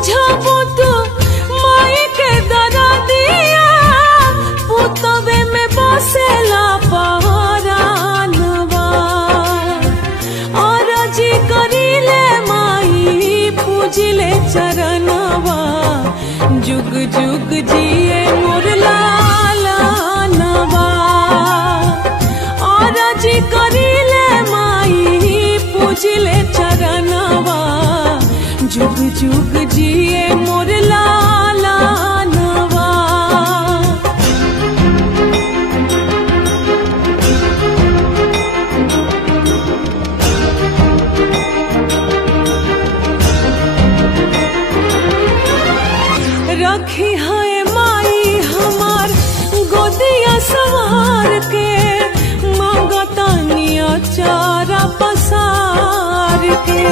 बुझबू तू माई के दरदिया पुतवे में बसेला पहरानवा और जी करीले माई पूजिले चरणवा जुग जुग जिए मोर लालनवा और जी करीले माई पूजिले चरणवा जुग जुग जिए मोर लालनवा। रखी है माई हमार गोदिया सवार के मांगतानिया चारा पसार के।